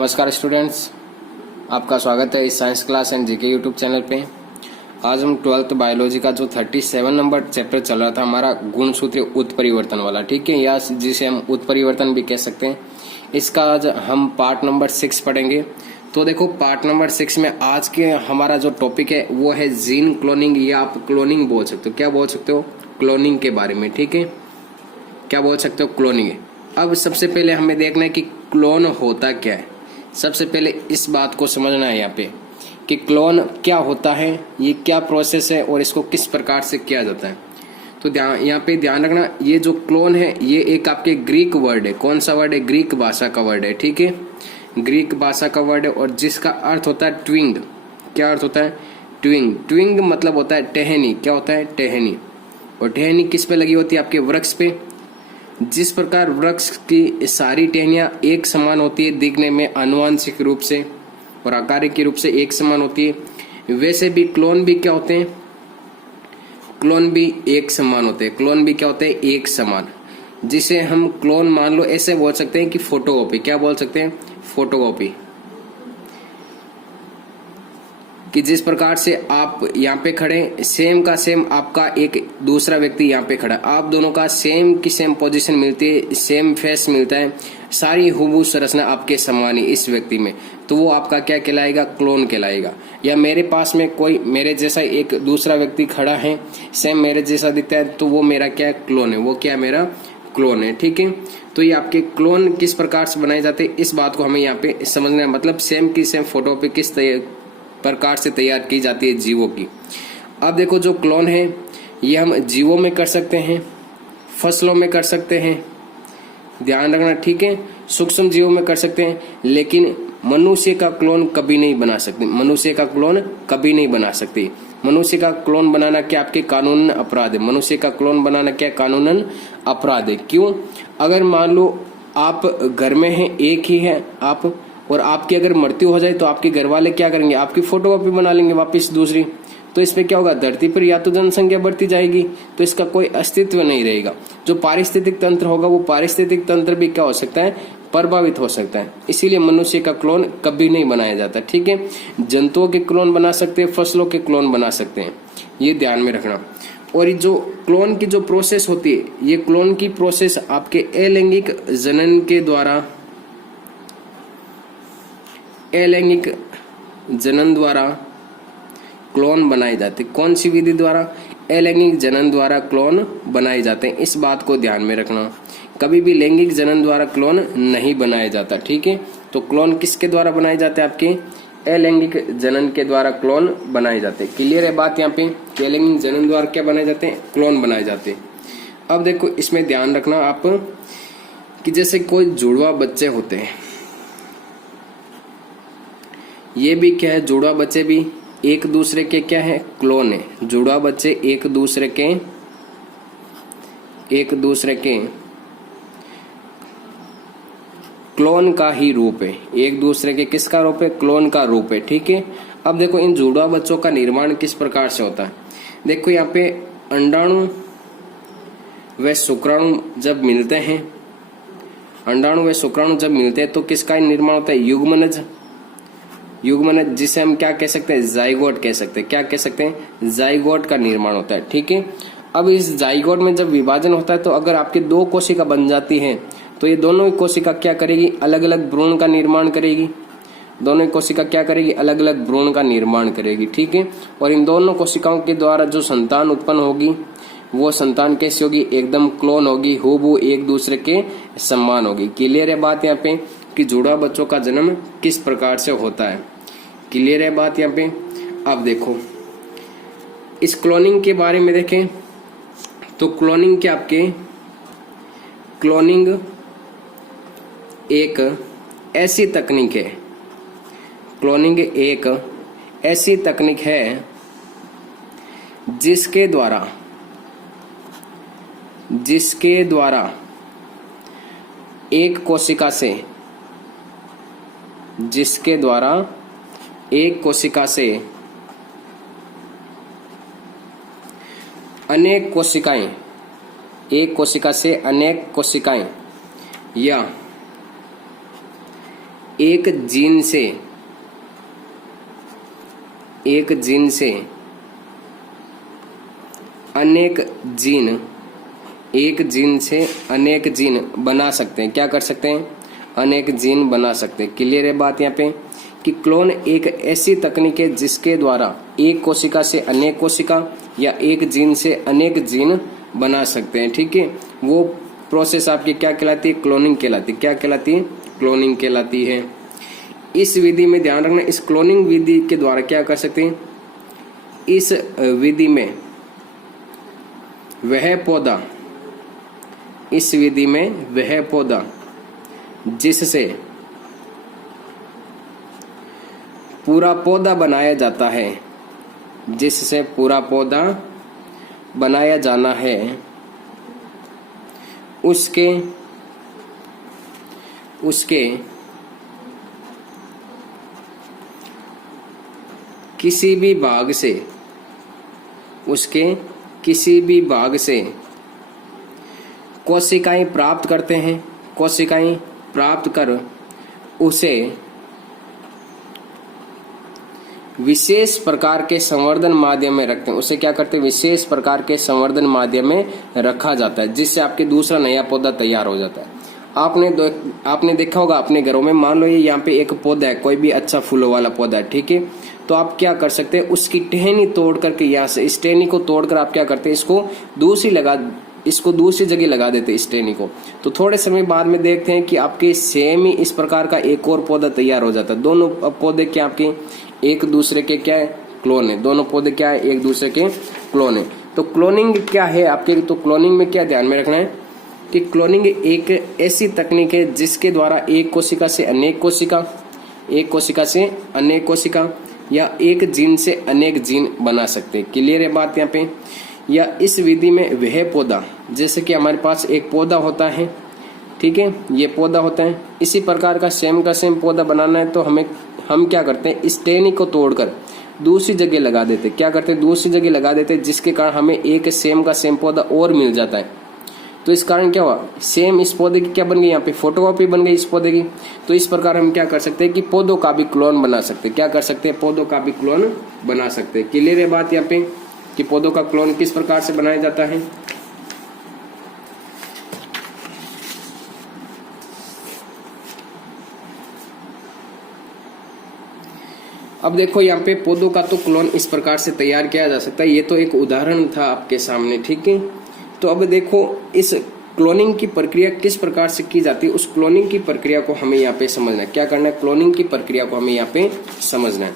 नमस्कार स्टूडेंट्स, आपका स्वागत है इस science class and GK YouTube channel पे। आज हम 12th बायोलॉजी का जो 37 नंबर चैप्टर चल रहा था हमारा गुणसूत्र उत्परिवर्तन वाला, ठीक है, या जिसे हम उत्परिवर्तन भी कह सकते हैं, इसका आज हम पार्ट नंबर 6 पढ़ेंगे। तो देखो, पार्ट नंबर 6 में आज के हमारा जो टॉपिक है वो है जीन क्लोनिंग, या आप क्लोनिंग बोल सकते हो। क्या बोल सकते हो? क्लोनिंग के बारे में, ठीक है। क्या बोल सकते हो? क्लोनिंग। अब सबसे पहले हमें देखना है कि क्लोन होता क्या है। सबसे पहले इस बात को समझना है यहाँ पे कि क्लोन क्या होता है, ये क्या प्रोसेस है और इसको किस प्रकार से किया जाता है। तो यहाँ पे ध्यान रखना, ये जो क्लोन है ये एक आपके ग्रीक वर्ड है। कौन सा वर्ड है? ग्रीक भाषा का वर्ड है, ठीक है, ग्रीक भाषा का वर्ड है, और जिसका अर्थ होता है ट्विंग। क्या अर्थ होता है? ट्विंग। ट्विंग मतलब होता है टहनी। क्या होता है? टहनी। और टहनी किस पे लगी होती है? आपके वृक्ष पे। जिस प्रकार वृक्ष की सारी टहनियां एक समान होती है दिखने में, आनुवंशिक रूप से और आकारिक रूप से एक समान होती है, वैसे भी क्लोन भी क्या होते हैं? क्लोन भी एक समान होते हैं। क्लोन भी क्या होते हैं? एक समान। जिसे हम क्लोन मान लो ऐसे बोल सकते हैं कि फोटोकॉपी। क्या बोल सकते हैं? फोटोकॉपी। कि जिस प्रकार से आप यहाँ पे खड़े, सेम का सेम आपका एक दूसरा व्यक्ति यहाँ पे खड़ा, आप दोनों का सेम की सेम पोजीशन मिलती है, सेम फेस मिलता है, सारी हुबहू संरचना आपके समान ही इस व्यक्ति में, तो वो आपका क्या कहलाएगा? क्लोन कहलाएगा। या मेरे पास में कोई मेरे जैसा एक दूसरा व्यक्ति खड़ा है, सेम मेरे जैसा दिखता है, तो वो मेरा क्या? क्लोन है। वो क्या? मेरा क्लोन है, ठीक है। तो ये आपके क्लोन किस प्रकार से बनाए जाते हैं, इस बात को हमें यहाँ पे समझना है। मतलब सेम की सेम फोटो पे किस प्रकार से तैयार की जाती है जीवों की। अब देखो, जो क्लोन है ये हम जीवों में कर सकते हैं, फसलों में कर सकते हैं, ध्यान रखना, ठीक है, सूक्ष्म जीवों में कर सकते हैं, लेकिन मनुष्य का क्लोन कभी नहीं बना सकते। मनुष्य का क्लोन कभी नहीं बना सकते। मनुष्य का क्लोन बनाना क्या आपके कानूनन अपराध है? मनुष्य का क्लोन बनाना क्या कानूनन अपराध है? क्यों? अगर मान लो आप घर में हैं, एक ही है आप, और आपकी अगर मृत्यु हो जाए तो आपके घर वाले क्या करेंगे? आपकी फोटोकॉपी बना लेंगे वापस दूसरी। तो इसमें क्या होगा? धरती पर या तो जनसंख्या बढ़ती जाएगी, तो इसका कोई अस्तित्व नहीं रहेगा। जो पारिस्थितिक तंत्र होगा वो पारिस्थितिक तंत्र भी क्या हो सकता है? प्रभावित हो सकता है। इसीलिए मनुष्य का क्लोन कभी नहीं बनाया जाता, ठीक है। जंतुओं के क्लोन बना सकते हैं, फसलों के क्लोन बना सकते हैं, ये ध्यान में रखना। और ये जो क्लोन की जो प्रोसेस होती है, ये क्लोन की प्रोसेस आपके अलैंगिक जनन के द्वारा, अलैंगिक जनन द्वारा क्लोन बनाए जाते। कौन सी विधि द्वारा? अलैंगिक जनन द्वारा क्लोन बनाए जाते हैं। इस बात को ध्यान में रखना, कभी भी लैंगिक जनन द्वारा क्लोन नहीं बनाया जाता, ठीक है। तो क्लोन किसके द्वारा बनाए जाते हैं? आपके अलैंगिक जनन के द्वारा क्लोन बनाए जाते हैं। क्लियर है बात यहाँ पे? अलैंगिक जनन द्वारा क्या बनाए जाते हैं? क्लोन बनाए जाते हैं। अब देखो, इसमें ध्यान रखना आप कि जैसे कोई जुड़वा बच्चे होते हैं, ये भी क्या है? जुड़वा बच्चे भी एक दूसरे के क्या है? क्लोन है। जुड़वा बच्चे एक दूसरे के क्लोन का ही रूप है। एक दूसरे के किसका रूप है? क्लोन का रूप है, ठीक है। अब देखो, इन जुड़वा बच्चों का निर्माण किस प्रकार से होता है। देखो यहाँ पे अंडाणु व शुक्राणु जब मिलते हैं, अंडाणु व शुक्राणु जब मिलते हैं तो किसका निर्माण होता है? युग्मनज। युग्मनज, जिसे हम क्या कह सकते हैं? जाइगोट कह सकते हैं। क्या कह सकते हैं? जाइगोट का निर्माण होता है, ठीक है। अब इस जाइगोट में जब विभाजन होता है तो अगर आपकी दो कोशिका बन जाती है तो ये दोनों ही कोशिका क्या करेगी? अलग अलग भ्रूण का निर्माण करेगी। दोनों ही कोशिका क्या करेगी? अलग अलग भ्रूण का निर्माण करेगी, ठीक है। और इन दोनों कोशिकाओं के द्वारा जो संतान उत्पन्न होगी वो संतान कैसी होगी? एकदम क्लोन होगी, हूबहू एक दूसरे के समान होगी। क्लियर है बात यहाँ पे कि जुड़वा बच्चों का जन्म किस प्रकार से होता है? क्लियर है बात यहाँ पे? अब देखो, इस क्लोनिंग के बारे में देखें तो क्लोनिंग क्या आपके, क्लोनिंग एक ऐसी तकनीक है, क्लोनिंग एक ऐसी तकनीक है जिसके द्वारा एक कोशिका से अनेक कोशिकाएं, एक कोशिका से अनेक कोशिकाएं या एक जीन से अनेक जीन बना सकते हैं। क्या कर सकते हैं? अनेक जीन बना सकते हैं। क्लियर है बात यहाँ पे कि क्लोन एक ऐसी तकनीक है जिसके द्वारा एक कोशिका से अनेक कोशिका या एक जीन से अनेक जीन बना सकते हैं। ठीक है, वो प्रोसेस आपकी क्या कहलाती है? क्लोनिंग कहलाती है। क्या कहलाती है? क्लोनिंग कहलाती है। इस विधि में ध्यान रखना, इस क्लोनिंग विधि के द्वारा क्या कर सकते हैं? इस विधि में वह पौधा जिससे पूरा पौधा बनाया जाता है, जिससे पूरा पौधा बनाया जाना है, उसके किसी भी भाग से कोशिकाएं प्राप्त करते हैं। कोशिकाएं प्राप्त कर उसे विशेष प्रकार के संवर्धन माध्यम में रखते हैं। उसे क्या करते हैं? विशेष प्रकार के संवर्धन माध्यम में रखा जाता है, जिससे आपके दूसरा नया पौधा तैयार हो जाता है। आपने देखा होगा अपने घरों में, मान लो ये यहाँ पे एक पौधा है, कोई भी अच्छा फूलों वाला पौधा है, ठीक है, तो आप क्या कर सकते हैं? उसकी टहनी तोड़ करके, यहाँ से इस टहनी को तोड़कर आप क्या करते हैं? इसको दूसरी जगह लगा देते हैं, इस टहनी को। तो थोड़े समय बाद में देखते हैं कि आपके सेम ही इस प्रकार का एक और पौधा तैयार हो जाता है। दोनों पौधे क्या आपके एक दूसरे के क्या है? क्लोन है। दोनों पौधे क्या है? एक दूसरे के क्लोन है। तो क्लोनिंग क्या है आपके? तो क्लोनिंग में क्या ध्यान में रखना है कि क्लोनिंग एक ऐसी तकनीक है जिसके द्वारा एक कोशिका से अनेक कोशिका या एक जीन से अनेक जीन बना सकते हैं। क्लियर है बात यहाँ पे? या इस विधि में वह पौधा, जैसे कि हमारे पास एक पौधा होता है, ठीक है, ये पौधा होता है, इसी प्रकार का सेम पौधा बनाना है तो हम क्या करते हैं? इस टहनी को तोड़कर दूसरी जगह लगा देते हैं। क्या करते हैं? दूसरी जगह लगा देते हैं, जिसके कारण हमें एक सेम पौधा और मिल जाता है। तो इस कारण क्या हुआ? सेम इस पौधे की क्या बन गई? यहाँ पे फोटोकॉपी बन गई इस पौधे की। तो इस प्रकार हम क्या कर सकते हैं कि पौधों का भी क्लोन बना सकते हैं। क्या कर सकते हैं? पौधों का भी क्लोन बना सकते हैं। क्लियर है बात यहाँ पे कि पौधों का क्लोन किस प्रकार से बनाया जाता है? अब देखो यहाँ पे पौधों का तो क्लोन इस प्रकार से तैयार किया जा सकता है। ये तो एक उदाहरण था आपके सामने, ठीक है। तो अब देखो इस क्लोनिंग की प्रक्रिया किस प्रकार से की जाती है, उस क्लोनिंग की प्रक्रिया को हमें यहाँ पे समझना है। क्या करना है? क्लोनिंग की प्रक्रिया को हमें यहाँ पे समझना है।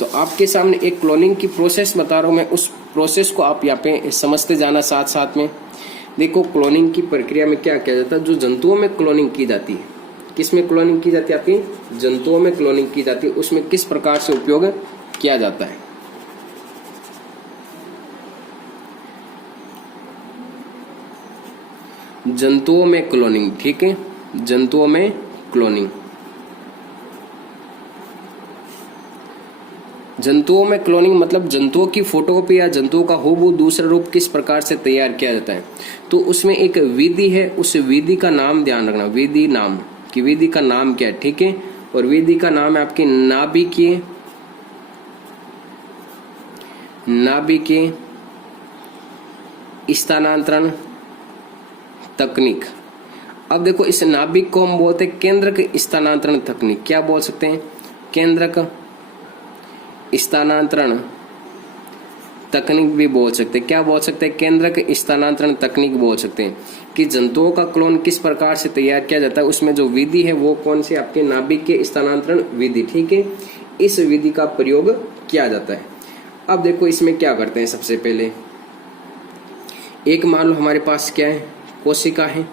तो आपके सामने एक क्लोनिंग की प्रोसेस बता रहा हूँ मैं, उस प्रोसेस को आप यहाँ पे समझते जाना साथ साथ में। देखो क्लोनिंग की प्रक्रिया में क्या किया जाता है? जो जंतुओं में क्लोनिंग की जाती है, किसमें क्लोनिंग की जाती है? आपकी जंतुओं में क्लोनिंग की जाती है। उसमें किस प्रकार से उपयोग किया जाता है? जंतुओं में क्लोनिंग, ठीक है, जंतुओं में क्लोनिंग। जंतुओं में क्लोनिंग मतलब जंतुओं की फोटोकॉपी या जंतुओं का हूबहू दूसरा रूप किस प्रकार से तैयार किया जाता है। तो उसमें एक विधि है, उस विधि का नाम ध्यान रखना, विधि नाम कि विधि का नाम क्या है, ठीक है। और विधि का नाम है आपकी नाभिकीय स्थानांतरण तकनीक। अब देखो इस नाभिक को हम बोलते हैं केंद्रक स्थानांतरण तकनीक। क्या बोल सकते हैं? केंद्रक स्थानांतरण तकनीक भी बोल सकते हैं। क्या बोल सकते हैं? केंद्रक स्थानांतरण तकनीक बोल सकते हैं कि जंतुओं का क्लोन किस प्रकार से तैयार किया जाता है। उसमें जो विधि है वो कौन सी? आपके नाभिक के स्थानांतरण विधि, ठीक है। इस विधि का प्रयोग किया जाता है। अब देखो इसमें क्या करते हैं, सबसे पहले एक मान लो हमारे पास क्या है? कोशिका है।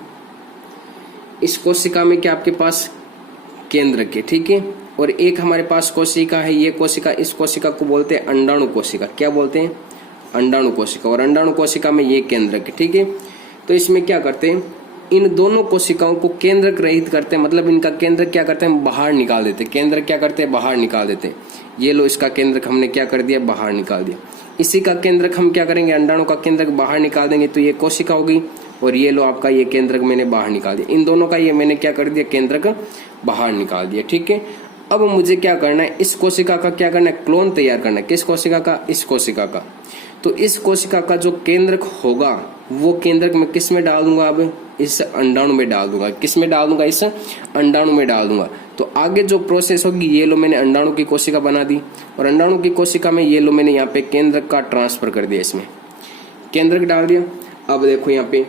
इस कोशिका में क्या आपके पास केंद्रक है, ठीक है। और एक हमारे पास कोशिका है, ये कोशिका, इस कोशिका को बोलते हैं अंडाणु कोशिका। क्या बोलते हैं? अंडाणु कोशिका। और अंडाणु कोशिका में ये केंद्रक है, ठीक है। तो इसमें क्या करते हैं? इन दोनों कोशिकाओं को केंद्रक रहित करते हैं, मतलब इनका केंद्रक क्या करते हैं? बाहर निकाल देते हैं। केंद्रक क्या करते हैं? बाहर निकाल देते हैं। ये लो इसका केंद्रक हमने क्या कर दिया? बाहर निकाल दिया। इसी का केंद्रक हम क्या करेंगे? अंडाणु का केंद्रक बाहर निकाल देंगे, तो ये कोशिका होगी। और ये लो आपका ये केंद्रक मैंने बाहर निकाल दिया। इन दोनों का ये मैंने क्या कर दिया? केंद्रक बाहर निकाल दिया, ठीक है। अब मुझे क्या करना है, इस कोशिका का क्या करना है, क्लोन तैयार करना है। किस कोशिका का, इस कोशिका का। तो इस कोशिका का जो केंद्रक होगा वो केंद्रक मैं किस में डाल दूंगा, अब इस अंडाणु में डाल दूंगा। किस में डाल दूंगा, इस अंडाणु में डाल दूंगा। तो आगे जो प्रोसेस होगी, ये लो मैंने अंडाणु की कोशिका बना दी और अंडाणु की कोशिका में ये लो मैंने यहाँ पे केंद्रक का ट्रांसफर कर दिया, इसमें केंद्रक डाल दिया। अब देखो यहाँ पे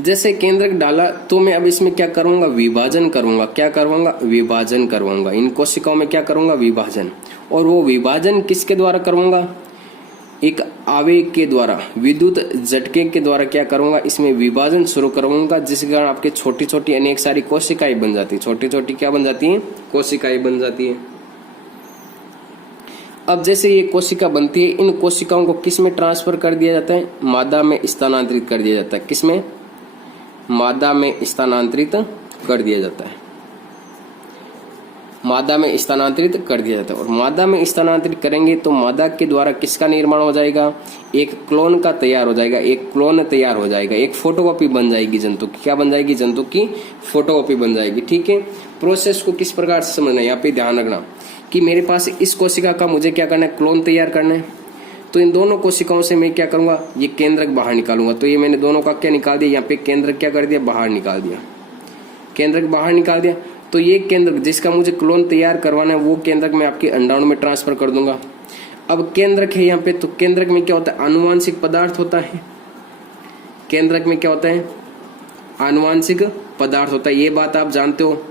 जैसे केंद्रक डाला तो मैं अब इसमें क्या करूंगा, विभाजन करूंगा। क्या करूंगा, विभाजन करवाऊंगा। इन कोशिकाओं में क्या करूंगा, विभाजन। और वो विभाजन किसके द्वारा करूंगा, एक आवेग के द्वारा, विद्युत झटके के द्वारा क्या करूंगा, इसमें विभाजन शुरू करूंगा, जिसके कारण आपके छोटी छोटी अनेक सारी कोशिकाएं बन जाती है। छोटी छोटी क्या बन जाती है, कोशिकाएं बन जाती है। अब जैसे ये कोशिका बनती है, इन कोशिकाओं को किस में ट्रांसफर कर दिया जाता है, मादा में स्थानांतरित कर दिया जाता है। किस में, मादा में स्थानांतरित कर दिया जाता है। मादा में स्थानांतरित कर दिया जाता है। और मादा में स्थानांतरित करेंगे तो मादा के द्वारा किसका निर्माण हो जाएगा, एक क्लोन का तैयार हो जाएगा। एक क्लोन तैयार हो जाएगा, एक फोटोकॉपी बन जाएगी जंतु की। क्या बन जाएगी, जंतु की फोटोकॉपी बन जाएगी। ठीक है, प्रोसेस को किस प्रकार से समझना है, यहाँ पे ध्यान रखना कि मेरे पास इस कोशिका का मुझे क्या करना है, क्लोन तैयार करना है। तो इन दोनों कोशिकाओं से मैं क्या करूंगा, ये केंद्रक बाहर निकालूंगा। तो ये मैंने दोनों का क्या निकाल दिया, यहाँ पे केंद्रक क्या कर दिया, बाहर निकाल दिया। केंद्रक बाहर निकाल दिया। तो ये केंद्रक जिसका मुझे क्लोन तैयार करवाना है, वो केंद्रक मैं आपके अंडाणु में ट्रांसफर कर दूंगा। अब केंद्रक है यहाँ पे, तो केंद्रक में क्या होता है, आनुवांशिक पदार्थ होता है। केंद्रक में क्या होता है, आनुवांशिक पदार्थ होता है। ये बात आप जानते हो,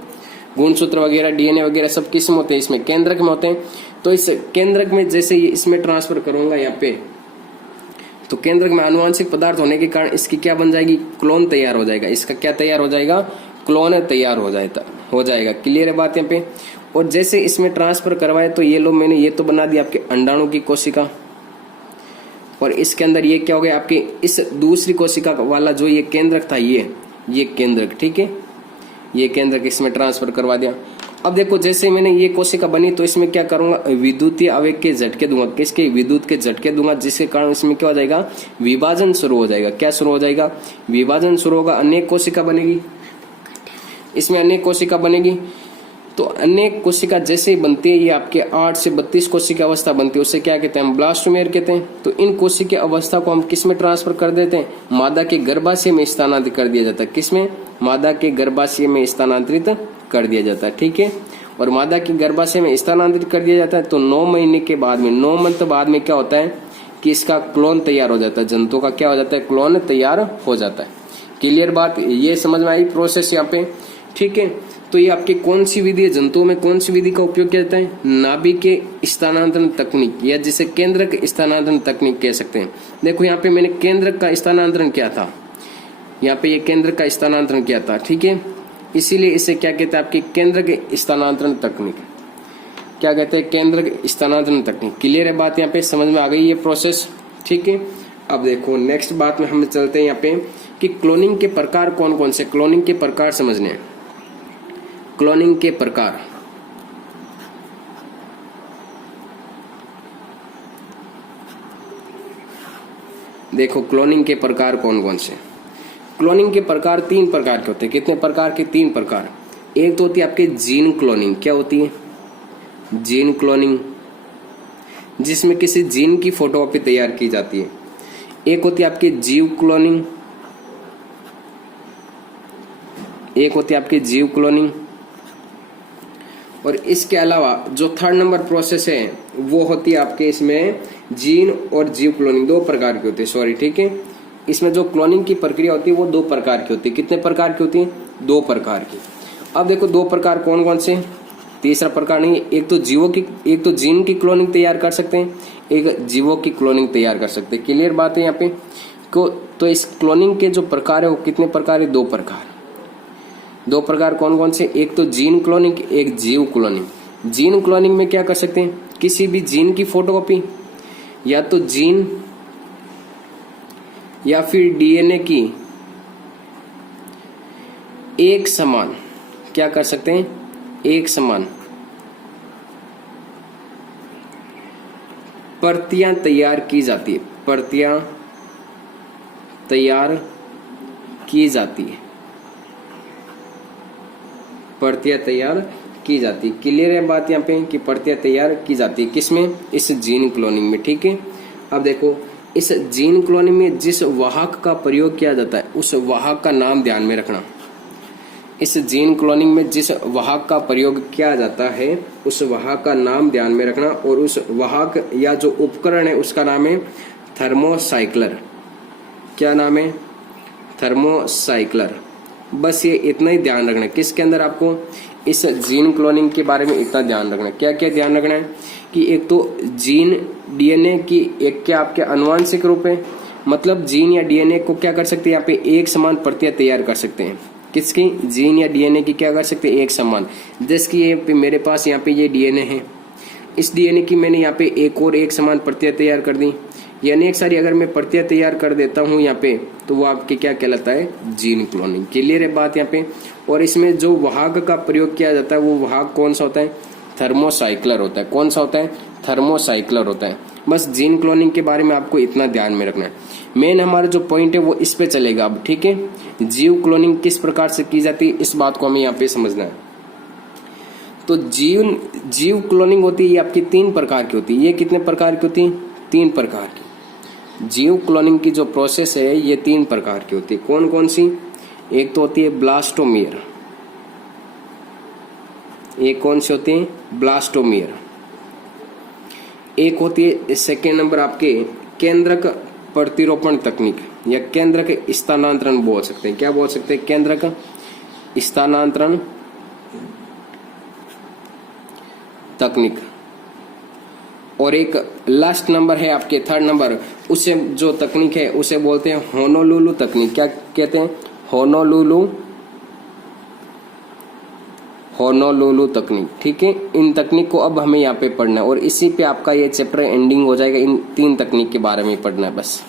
गुणसूत्र वगैरह, डीएनए वगैरह सब किसमें होते हैं, इसमें केंद्रक में होते हैं। तो इस केंद्रक में जैसे ये इसमें ट्रांसफर करूंगा यहाँ पे, तो केंद्रक में आनुवांशिक पदार्थ होने के कारण इसकी क्या बन जाएगी, क्लोन तैयार हो जाएगा। इसका क्या तैयार हो जाएगा, क्लोन तैयार हो जाएगा। क्लियर है बात यहाँ पे। और जैसे इसमें ट्रांसफर करवाए तो ये लो मैंने ये तो बना दिया आपके अंडाणु की कोशिका। और इसके अंदर ये क्या हो गया, आपके इस दूसरी कोशिका वाला जो ये केंद्रक था, ये केंद्रक, ठीक है, ये केंद्रक इसमें ट्रांसफर करवा दिया। अब देखो जैसे मैंने ये कोशिका बनी तो इसमें क्या करूंगा, विद्युतीय आवेग के झटके दूंगा। किसके, विद्युत के झटके दूंगा, जिसके कारण इसमें क्या हो जाएगा, विभाजन शुरू हो जाएगा। क्या शुरू हो जाएगा, विभाजन शुरू होगा। अनेक कोशिका बनेगी, इसमें अनेक कोशिका बनेगी। तो अनेक कोशिका जैसे ही बनती है, ये आपके 8 से 32 कोशिका अवस्था बनती है, उससे क्या कहते हैं, हम ब्लास्टोमेर कहते हैं। तो इन कोशिका अवस्था को हम किस में ट्रांसफर कर देते हैं, मादा के गर्भाशय में स्थानांतरित कर दिया जाता है। किसमें, मादा के गर्भाशय में स्थानांतरित कर दिया जाता है। ठीक है, और मादा के गर्भाशय में स्थानांतरित कर दिया जाता है। तो 9 महीने के बाद में, 9 मंथ बाद में क्या होता है कि इसका क्लोन तैयार हो जाता है। जंतु का क्या हो जाता है, क्लोन तैयार हो जाता है। क्लियर बात, ये समझ में आई प्रोसेस यहाँ पे। ठीक है, तो ये आपकी कौन सी विधि है, जंतुओं में कौन सी विधि का उपयोग किया जाता है, नाभिक के स्थानांतरण तकनीक, या जिसे केंद्रक स्थानांतरण तकनीक कह सकते हैं। देखो यहाँ पे मैंने केंद्रक का स्थानांतरण किया था, यहाँ पे ये केंद्रक का स्थानांतरण किया था। ठीक है, इसीलिए इसे क्या कहते हैं, आपकी केंद्रक स्थानांतरण तकनीक। क्या कहते हैं, केंद्रक स्थानांतरण तकनीक। क्लियर है बात, यहाँ पे समझ में आ गई ये प्रोसेस। ठीक है, अब देखो नेक्स्ट बात में हम चलते हैं यहाँ पे कि क्लोनिंग के प्रकार कौन कौन से, क्लोनिंग के प्रकार समझने हैं। क्लोनिंग के प्रकार, देखो क्लोनिंग के प्रकार कौन कौन से। क्लोनिंग के प्रकार 3 प्रकार के होते हैं। कितने प्रकार के, 3 प्रकार। एक तो होती है आपके जीन क्लोनिंग। क्या होती है, जीन क्लोनिंग, जिसमें किसी जीन की फोटोकॉपी तैयार की जाती है। एक होती है आपकी जीव क्लोनिंग, एक होती है आपकी जीव क्लोनिंग। और इसके अलावा जो 3rd नंबर प्रोसेस है वो होती है आपके इसमें जीन और जीव क्लोनिंग। 2 प्रकार की होती है, सॉरी। ठीक है, इसमें जो क्लोनिंग की प्रक्रिया होती है वो 2 प्रकार की होती है। कितने प्रकार की होती है, 2 प्रकार की। अब देखो 2 प्रकार कौन कौन से, तीसरा प्रकार नहीं। एक तो जीन की क्लोनिंग तैयार कर सकते हैं, एक जीवों की क्लोनिंग तैयार कर सकते हैं। क्लियर बात है यहाँ पे को। तो इस क्लोनिंग के जो प्रकार है वो कितने प्रकार है, 2 प्रकार। 2 प्रकार कौन कौन से, एक तो जीन क्लोनिंग, एक जीव क्लोनिंग। जीन क्लोनिंग में क्या कर सकते हैं, किसी भी जीन की फोटोकॉपी, या तो जीन या फिर डीएनए की एक समान, क्या कर सकते हैं, एक समान प्रतियां तैयार की जाती है। प्रतियां तैयार की जाती है, प्रतियां तैयार की जाती। क्लियर है बात यहाँ पे कि प्रतियां तैयार की जाती है किसमें, इस जीन क्लोनिंग में। ठीक है, अब देखो इस जीन क्लोनिंग में जिस वाहक का प्रयोग किया जाता है उस वाहक का नाम ध्यान में रखना। इस जीन क्लोनिंग में जिस वाहक का प्रयोग किया जाता है उस वाहक का नाम ध्यान में रखना, और उस वाहक या जो उपकरण है उसका नाम है थर्मोसाइक्लर। क्या नाम है, थर्मोसाइक्लर। बस ये इतना ही ध्यान रखना है किसके अंदर, आपको इस जीन क्लोनिंग के बारे में इतना ध्यान रखना है। क्या क्या ध्यान रखना है कि एक तो जीन डीएनए की एक क्या आपके अनुवांशिक रूप है, मतलब जीन या डीएनए को क्या कर सकते हैं यहाँ पे एक समान प्रतियां तैयार कर सकते हैं। किसकी, जीन या डीएनए की क्या कर सकते हैं, एक समान। जैसे कि ये मेरे पास यहाँ पे ये डीएनए है, इस डीएनए की मैंने यहाँ पे एक और एक समान प्रतियां तैयार कर दी, यानी एक सारी अगर मैं प्रतियां तैयार कर देता हूँ यहाँ पे तो वो आपके क्या कहलाता है, जीन क्लोनिंग। क्लियर है बात यहाँ पे। और इसमें जो वाहक का प्रयोग किया जाता है वो वाहक कौन सा होता है, थर्मोसाइक्लर होता है। कौन सा होता है, थर्मोसाइक्लर होता है। बस जीन क्लोनिंग के बारे में आपको इतना ध्यान में रखना है। मेन हमारा जो पॉइंट है वो इस पे चलेगा अब। ठीक है, जीव क्लोनिंग किस प्रकार से की जाती है इस बात को हमें यहाँ पे समझना है। तो जीव क्लोनिंग होती है ये आपकी 3 प्रकार की होती है। ये कितने प्रकार की होती है, 3 प्रकार की। जीव क्लोनिंग की जो प्रोसेस है ये 3 प्रकार की होती है। कौन कौन सी, एक तो होती है ब्लास्टोमियर, एक कौन सी होती है, ब्लास्टोमियर। एक होती है सेकेंड नंबर आपके केंद्रक प्रतिरोपण तकनीक या केंद्रक स्थानांतरण बोल सकते हैं। क्या बोल सकते हैं, केंद्रक स्थानांतरण तकनीक। और एक लास्ट नंबर है आपके थर्ड नंबर, उसे जो तकनीक है उसे बोलते हैं होनोलुलु तकनीक। क्या कहते हैं, होनोलुलु तकनीक। ठीक है, इन तकनीक को अब हमें यहाँ पे पढ़ना है और इसी पे आपका ये चैप्टर एंडिंग हो जाएगा। इन 3 तकनीक के बारे में पढ़ना है बस,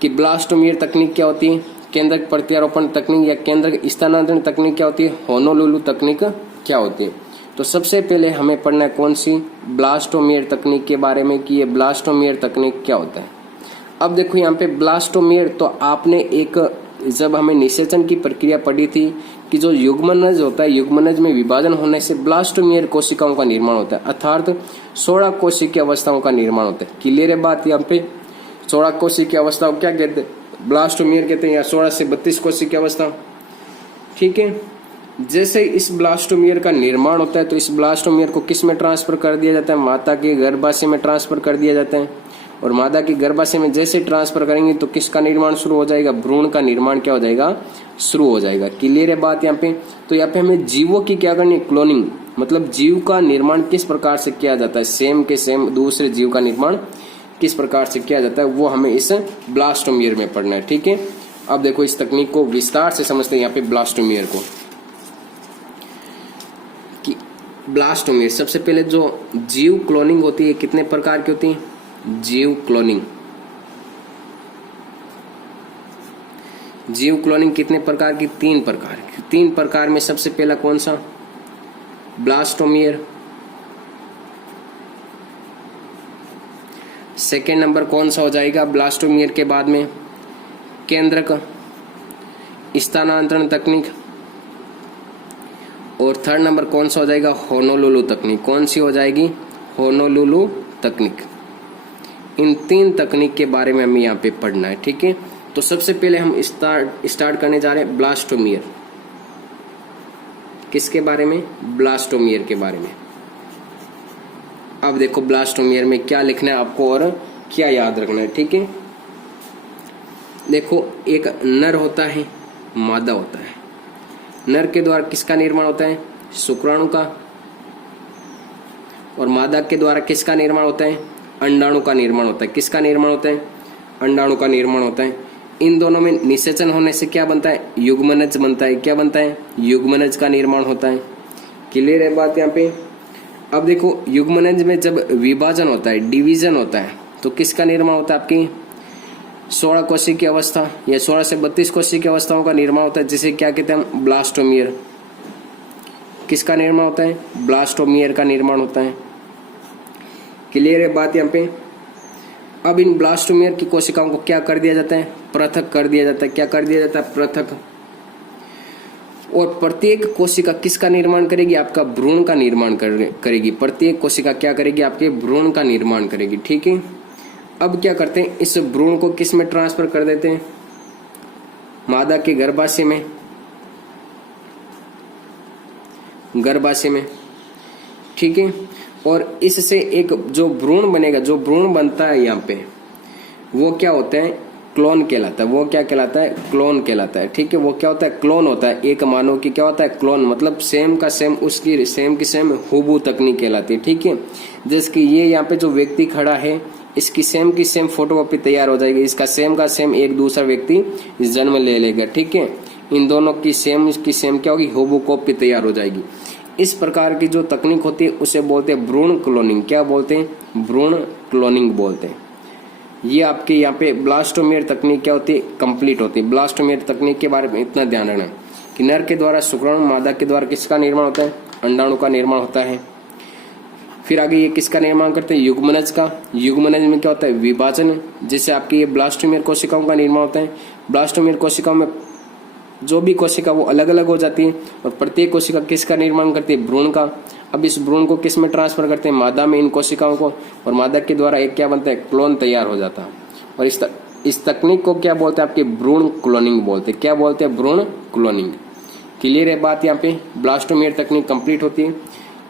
कि ब्लास्टोमियर तकनीक क्या होती है, केंद्रक प्रत्यारोपण तकनीक या केंद्रक स्थानांतरण तकनीक क्या होती है, होनोलुलु तकनीक क्या होती है। तो सबसे पहले हमें पढ़ना है कौन सी, ब्लास्टोमियर तकनीक के बारे में, कि ये ब्लास्टोमियर तकनीक क्या होता है। अब देखो यहाँ पे ब्लास्टोमियर, तो आपने एक जब हमें निषेचन की प्रक्रिया पढ़ी थी कि जो युग्मनज होता है, युग्मनज में विभाजन होने से ब्लास्टोमियर कोशिकाओं का निर्माण होता है, अर्थात 16 कोशिकीय अवस्थाओं का निर्माण होता है। क्लियर है बात यहाँ पे, 16 कोशिकीय अवस्थाओं क्या कहते हैं, ब्लास्टोमियर कहते हैं, या 16 से 32 कोशिकीय अवस्था। ठीक है, जैसे इस ब्लास्टोमियर का निर्माण होता है तो इस ब्लास्टोमियर को किस में ट्रांसफर कर दिया जाता है, माता के गर्भाशय में ट्रांसफर कर दिया जाता है। और मादा की गर्भाशय में जैसे ट्रांसफर करेंगे तो किसका निर्माण शुरू हो जाएगा, भ्रूण का निर्माण क्या हो जाएगा, शुरू हो जाएगा। क्लियर है बात यहाँ पे। तो यहाँ पे हमें जीवों की क्या करनी, क्लोनिंग, मतलब जीव का निर्माण किस प्रकार से किया जाता है, सेम के सेम दूसरे जीव का निर्माण किस प्रकार से किया जाता है, वो हमें इस ब्लास्टोमियर में पढ़ना है। ठीक है, अब देखो इस तकनीक को विस्तार से समझते हैं यहाँ पे ब्लास्टोमियर को। कि ब्लास्टोमियर, सबसे पहले जो जीव क्लोनिंग होती है कितने प्रकार की होती है, जीव क्लोनिंग कितने प्रकार की, 3 प्रकार की। 3 प्रकार में सबसे पहला कौन सा, ब्लास्टोमियर। सेकेंड नंबर कौन सा हो जाएगा ब्लास्टोमियर के बाद में, केंद्रक स्थानांतरण तकनीक। और थर्ड नंबर कौन सा हो जाएगा, होनोलुलु तकनीक। कौन सी हो जाएगी, होनोलुलु तकनीक। इन 3 तकनीक के बारे में हमें यहाँ पे पढ़ना है। ठीक है, तो सबसे पहले हम स्टार्ट करने जा रहे हैं ब्लास्टोमियर। किसके बारे में, ब्लास्टोमियर के बारे में। अब देखो ब्लास्टोमियर में क्या लिखना है आपको और क्या याद रखना है। ठीक है, देखो एक नर होता है, मादा होता है। नर के द्वारा किसका निर्माण होता है, शुक्राणु का। और मादा के द्वारा किसका निर्माण होता है, अंडाणु का निर्माण होता है। किसका निर्माण होता है, अंडाणु का निर्माण होता है। इन दोनों में निषेचन होने से क्या बनता है, युग्मनज बनता है। क्या बनता है, युग्मनज का निर्माण होता है। क्लियर है बात यहाँ पे। अब देखो युग्मनज में जब विभाजन होता है, डिवीजन होता है, तो किसका निर्माण होता है, आपकी 16 कोशिकीय की अवस्था या 16 से 32 कोशिकीय की अवस्थाओं का निर्माण होता है, जिसे क्या कहते हैं हम, ब्लास्टोमियर। किसका निर्माण होता है, ब्लास्टोमियर का निर्माण होता है। क्लियर है बात यहाँ पे। अब इन ब्लास्टोमियर की कोशिकाओं को क्या कर दिया जाता है, पृथक कर दिया जाता है। क्या कर दिया जाता है, पृथक। और प्रत्येक कोशिका किसका निर्माण करेगी? आपका भ्रूण का निर्माण करेगी। प्रत्येक कोशिका क्या करेगी? आपके भ्रूण का निर्माण करेगी। ठीक है, अब क्या करते हैं, इस भ्रूण को किस में ट्रांसफर कर देते हैं? मादा के गर्भाशय में, गर्भाशय में। ठीक है, और इससे एक जो भ्रूण बनेगा, जो भ्रूण बनता है यहाँ पे, वो क्या होता है? क्लोन कहलाता है। वो क्या कहलाता है? क्लोन कहलाता है। ठीक है, वो क्या होता है? क्लोन होता है। एक मानव की क्या होता है? क्लोन, मतलब सेम का सेम, उसकी सेम की सेम हूबहू तकनीक कहलाती है। ठीक है, जैसे कि ये यहाँ पे जो व्यक्ति खड़ा है, इसकी सेम की सेम फोटोकॉपी तैयार हो जाएगी। इसका सेम का सेम एक दूसरा व्यक्ति जन्म ले लेगा। ठीक है, इन दोनों की सेम क्या होगी? हूबहू कॉपी तैयार हो जाएगी। इस प्रकार की जो तकनीक होती है उसे बोलते हैं भ्रूण क्लोनिंग। क्या बोलते हैं? भ्रूण क्लोनिंग बोलते हैं। ये आपके यहाँ पे ब्लास्टोमेयर तकनीक क्या होती है? कंप्लीट होती है। ब्लास्टोमेयर तकनीक के बारे में इतना ध्यान रखना कि नर के द्वारा शुक्राणु, मादा के द्वारा किसका निर्माण होता है? अंडाणु का निर्माण होता है। फिर आगे ये किसका निर्माण करते हैं? युग्मनज का। युग्मनज में क्या होता है? विभाजन, जिससे आपकी ये ब्लास्टोमेयर कोशिकाओं का निर्माण होता है। ब्लास्टोमेयर कोशिकाओं में जो भी कोशिका वो अलग अलग हो जाती है और प्रत्येक कोशिका किसका निर्माण करती है? भ्रूण का। अब इस भ्रूण को किस में ट्रांसफर करते हैं? मादा में, इन कोशिकाओं को, और मादा के द्वारा एक क्या बनता है? क्लोन तैयार हो जाता है। और इस तकनीक को क्या बोलते हैं? आपके भ्रूण क्लोनिंग बोलते हैं। क्या बोलते हैं? भ्रूण क्लोनिंग। क्लियर है बात? यहाँ पे ब्लास्टोमेयर तकनीक कंप्लीट होती है।